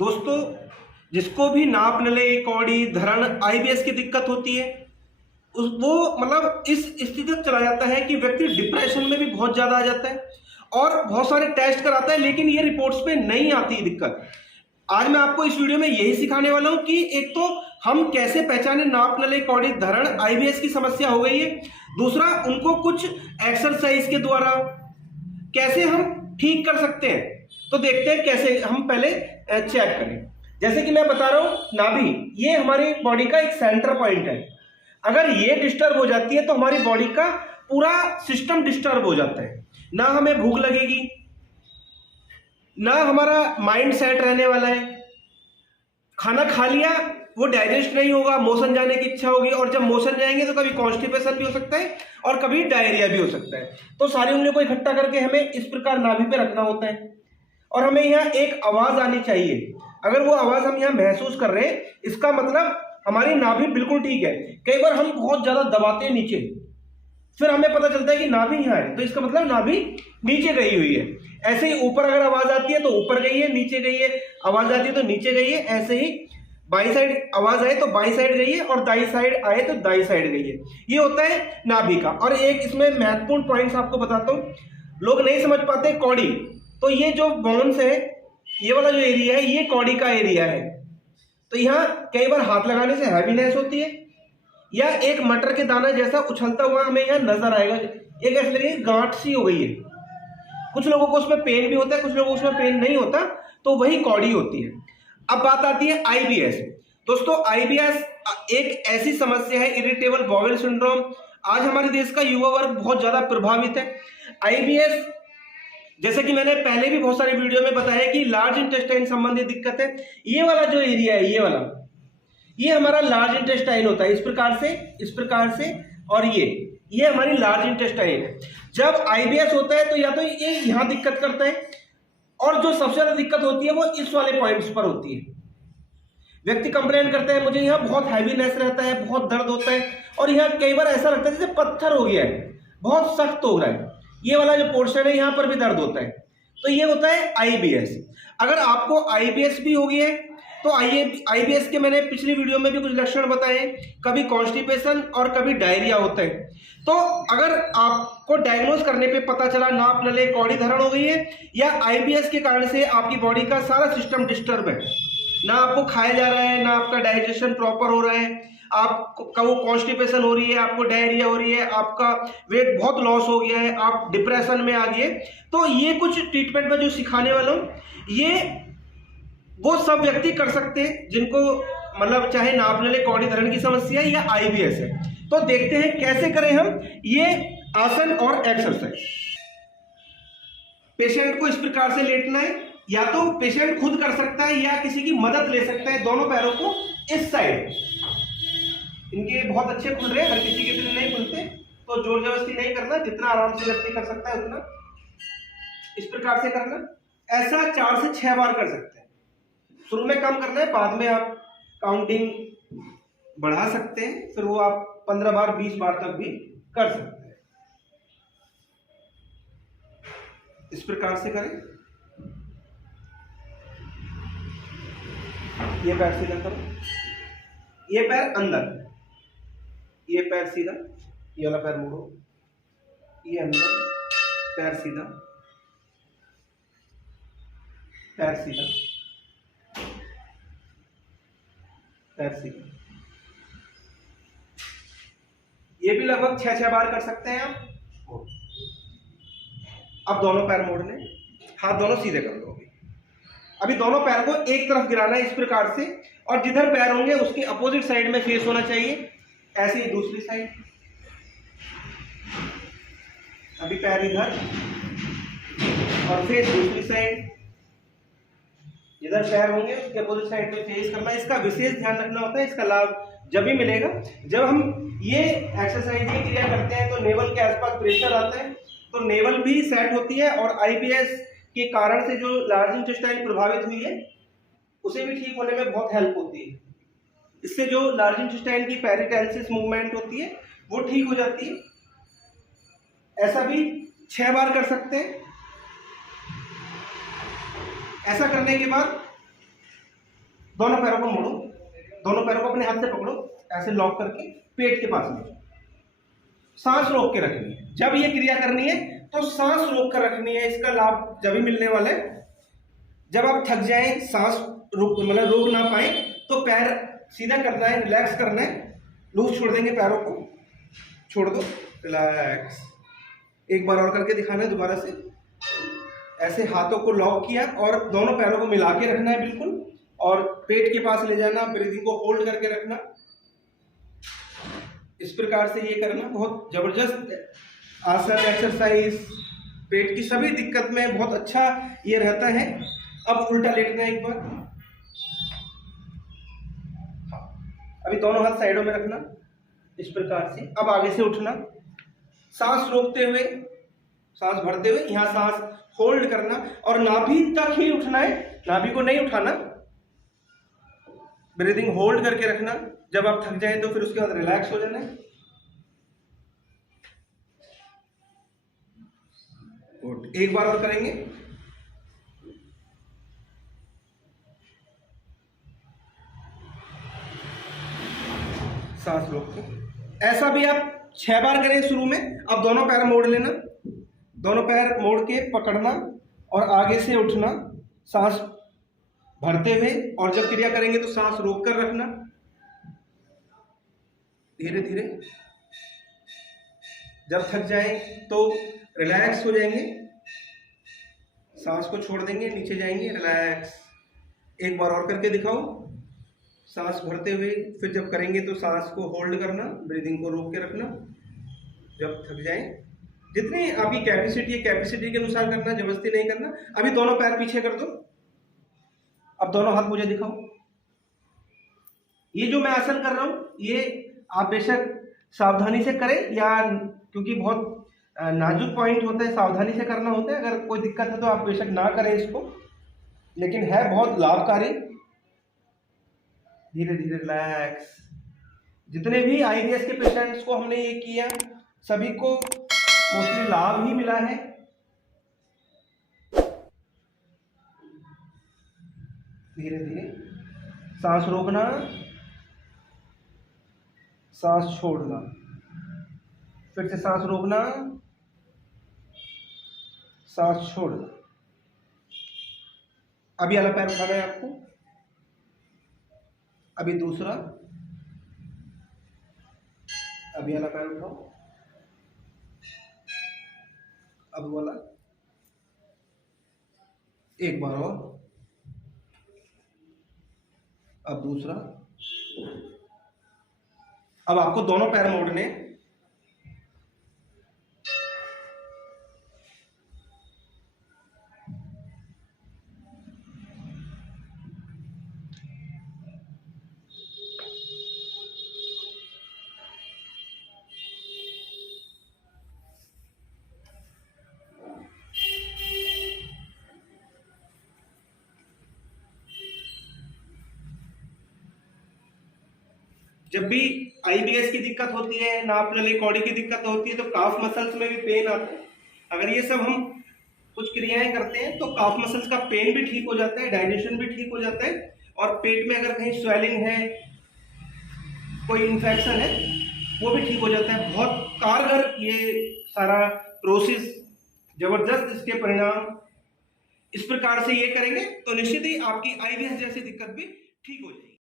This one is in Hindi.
दोस्तों, जिसको भी नाप नले, कौड़ी, धरण, आईबीएस की दिक्कत होती है वो मतलब इस स्थिति तक चला जाता है कि व्यक्ति डिप्रेशन में भी बहुत ज्यादा आ जाता है और बहुत सारे टेस्ट कराता है, लेकिन ये रिपोर्ट्स में नहीं आती दिक्कत। आज मैं आपको इस वीडियो में यही सिखाने वाला हूं कि एक तो हम कैसे पहचाने नाप नले, कौड़ी, धरण, आईबीएस की समस्या हो गई है। दूसरा, उनको कुछ एक्सरसाइज के द्वारा कैसे हम ठीक कर सकते हैं। तो देखते हैं कैसे हम पहले चेक करें। जैसे कि मैं बता रहा हूं, नाभि ये हमारी बॉडी का एक सेंटर पॉइंट है। अगर ये डिस्टर्ब हो जाती है तो हमारी बॉडी का पूरा सिस्टम डिस्टर्ब हो जाता है। ना हमें भूख लगेगी, ना हमारा माइंड सेट रहने वाला है। खाना खा लिया, वो डाइजेस्ट नहीं होगा, मोशन जाने की इच्छा होगी, और जब मोशन जाएंगे तो कभी कॉन्स्टिपेशन भी हो सकता है और कभी डायरिया भी हो सकता है। तो सारी उंगलियों को इकट्ठा करके हमें इस प्रकार नाभि पे रखना होता है और हमें यहाँ एक आवाज आनी चाहिए। अगर वो आवाज हम यहाँ महसूस कर रहे हैं, इसका मतलब हमारी नाभि बिल्कुल ठीक है। कई बार हम बहुत ज्यादा दबाते हैं नीचे, फिर हमें पता चलता है कि नाभि यहाँ है, तो इसका मतलब नाभि नीचे गई हुई है। ऐसे ही ऊपर अगर आवाज आती है तो ऊपर गई है, नीचे गई है, आवाज आती है तो नीचे गई है। ऐसे ही बाई साइड आवाज आए तो बाई साइड गई है और दाई साइड आए तो दाई साइड गई है। ये होता है नाभि का। और एक इसमें महत्वपूर्ण पॉइंट्स आपको बताता हूँ, लोग नहीं समझ पाते। कौड़ी, तो ये जो बोन्स है, ये वाला जो एरिया है, ये कौड़ी का एरिया है। तो यहाँ कई बार हाथ लगाने से हैवीनेस होती है या एक मटर के दाना जैसा उछलता हुआ हमें यहाँ नजर आएगा। एक ऐसे लगेगी गांठ सी हो गई है। कुछ लोगों को उसमें पेन भी होता है, कुछ लोगों को उसमें पेन नहीं होता, तो वही कौड़ी होती है। अब बात आती है आईबीएस। दोस्तों, आईबीएस एक ऐसी समस्या है, इरिटेबल बाउल सिंड्रोम। आज हमारे देश का युवा वर्ग बहुत ज्यादा प्रभावित है। आईबीएस, जैसे कि मैंने पहले भी बहुत सारे वीडियो में बताया कि लार्ज इंटेस्टाइन संबंधी दिक्कत है। ये वाला जो एरिया है, ये वाला, ये हमारा लार्ज इंटेस्टाइन होता है। इस प्रकार से और ये हमारी लार्ज इंटेस्टाइन है। जब आईबीएस होता है तो या तो ये यहां दिक्कत करता है, और जो सबसे ज्यादा दिक्कत होती है वो इस वाले पॉइंट्स पर होती है। व्यक्ति कंप्लेन करते हैं, मुझे यहाँ बहुत हैवीनेस रहता है, बहुत दर्द होता है, और यहाँ कई बार ऐसा लगता है जैसे पत्थर हो गया है, बहुत सख्त हो रहा है। ये वाला जो पोर्शन है, यहाँ पर भी दर्द होता है। तो ये होता है आईबीएस। अगर आपको आईबीएस भी हो गया है तो आईबीएस के मैंने पिछली वीडियो में भी कुछ लक्षण बताए। कभी कॉन्स्टिपेशन और कभी डायरिया होता है। तो अगर आपको डायग्नोज करने पे पता चला नाप नले, कौड़ी, धरण हो गई है, या आईबीएस के कारण से आपकी बॉडी का सारा सिस्टम डिस्टर्ब है, ना आपको खाया जा रहा है, ना आपका डाइजेशन प्रॉपर हो रहा है, आपको वो कॉन्स्टिपेशन हो रही है, आपको डायरिया हो रही है, आपका वेट बहुत लॉस हो गया है, आप डिप्रेशन में आ गए, तो ये कुछ ट्रीटमेंट में जो सिखाने वाला हूं, ये वो सब व्यक्ति कर सकते हैं जिनको मतलब चाहे नाप नले, कौड़ी, धरण की समस्या है या आईबीएस है। तो देखते हैं कैसे करें हम ये आसन और एक्सरसाइज। पेशेंट को इस प्रकार से लेटना है, या तो पेशेंट खुद कर सकता है या किसी की मदद ले सकता है। दोनों पैरों को इस साइड, इनके बहुत अच्छे खुल रहे हैं, हर किसी के दिल नहीं खुलते, तो जोर जबरदस्ती नहीं करना, जितना आराम से व्यक्ति कर सकता है उतना इस प्रकार से करना। ऐसा 4 से 6 बार कर सकते हैं। शुरू में कम करना है, बाद में आप काउंटिंग बढ़ा सकते हैं, फिर वो आप 15 बार 20 बार तक भी कर सकते हैं। इस प्रकार से करें। ये पैर सीधा करो, ये पैर अंदर, ये पैर सीधा, ये वाला पैर मोड़ो, ये अंदर, पैर सीधा, पैर सीधा, पैर सीधा। ये भी लगभग 6 बार कर सकते हैं आप। अब दोनों पैर मोड़ने, हाथ दोनों सीधे कर दो। अभी दोनों पैर को एक तरफ गिराना है इस प्रकार से, और जिधर पैर होंगे उसके अपोजिट साइड में फेस होना चाहिए। ऐसे ही दूसरी साइड, अभी पैर इधर और फेस दूसरी साइड, जिधर पैर होंगे उसके अपोजिट साइड में फेस करना। इसका विशेष ध्यान रखना होता है। इसका लाभ जब भी मिलेगा जब हम ये एक्सरसाइज की क्रिया करते हैं, तो नेवल के आसपास प्रेशर आता है, तो नेवल भी सेट होती है, और आईबीएस के कारण से जो लार्ज इंटेस्टाइन प्रभावित हुई है उसे भी ठीक होने में बहुत हेल्प होती है। इससे जो लार्ज इंटेस्टाइन की पेरिटेंसिस मूवमेंट होती है वो ठीक हो जाती है। ऐसा भी 6 बार कर सकते हैं। ऐसा करने के बाद दोनों पैरों को मोड़ो, दोनों पैरों को अपने हाथ से पकड़ो, ऐसे लॉक करके पेट के पास में सांस रोक के रखनी है। जब ये क्रिया करनी है तो सांस रोक कर रखनी है। इसका लाभ जब भी मिलने वाला है जब आप थक जाएं, सांस रोक ना पाए, तो पैर सीधा करना है, रिलैक्स करना है, लूज छोड़ देंगे, पैरों को छोड़ दो, रिलैक्स। एक बार और करके दिखाना है दोबारा से। ऐसे हाथों को लॉक किया और दोनों पैरों को मिला के रखना है बिल्कुल, और पेट के पास ले जाना, ब्रीदिंग को होल्ड करके रखना। इस प्रकार से ये करना बहुत जबरदस्त आसन एक्सरसाइज, पेट की सभी दिक्कत में बहुत अच्छा ये रहता है। अब उल्टा लेटना है एक बार। अभी दोनों हाथ साइडों में रखना इस प्रकार से। अब आगे से उठना, सांस रोकते हुए, सांस भरते हुए, यहां सांस होल्ड करना और नाभि तक ही उठना है, नाभि को नहीं उठाना। ब्रीदिंग होल्ड करके रखना। जब आप थक जाए तो फिर उसके बाद रिलैक्स हो जाना है। गुड, एक बार और करेंगे। सांस रोक के। ऐसा भी आप 6 बार करें शुरू में। अब दोनों पैर मोड़ लेना, दोनों पैर मोड़ के पकड़ना और आगे से उठना, सांस भरते हुए, और जब क्रिया करेंगे तो सांस रोक कर रखना, धीरे धीरे। जब थक जाए तो रिलैक्स हो जाएंगे, सांस को छोड़ देंगे, नीचे जाएंगे, रिलैक्स। एक बार और करके दिखाओ, सांस भरते हुए। फिर जब करेंगे तो सांस को होल्ड करना, ब्रीदिंग को रोक के रखना। जब थक जाए, जितनी आपकी कैपेसिटी है कैपेसिटी के अनुसार करना, जबरदस्ती नहीं करना। अभी दोनों पैर पीछे कर दो। अब दोनों हाथ मुझे दिखाओ। ये जो मैं आसन कर रहा हूं, ये आप बेशक सावधानी से करें, या क्योंकि बहुत नाजुक पॉइंट होता है, सावधानी से करना होता है। अगर कोई दिक्कत है तो आप बेशक ना करें इसको, लेकिन है बहुत लाभकारी। धीरे धीरे रिलैक्स। जितने भी आईबीएस के पेशेंट्स को हमने ये किया, सभी को मोस्टली लाभ ही मिला है। धीरे धीरे सांस रोकना, सांस छोड़ना, फिर से सांस रोकना, सांस छोड़ना। अभी वाला पैर उठाना है आपको, अभी दूसरा, अभी वाला पैर उठाओ, अब वाला, एक बार और, अब दूसरा। अब आपको दोनों पैर मोड़ने, जब भी आईबीएस की दिक्कत होती है, नाप नली कौड़ी की दिक्कत होती है, तो काफ मसल्स में भी पेन आता है। अगर ये सब हम कुछ क्रियाएं करते हैं तो काफ मसल्स का पेन भी ठीक हो जाता है, डाइजेशन भी ठीक हो जाता है, और पेट में अगर कहीं स्वेलिंग है, कोई इन्फेक्शन है, वो भी ठीक हो जाता है। बहुत कारगर ये सारा प्रोसेस, जबरदस्त इसके परिणाम। इस प्रकार से ये करेंगे तो निश्चित ही आपकी आईबीएस जैसी दिक्कत भी ठीक हो जाएगी।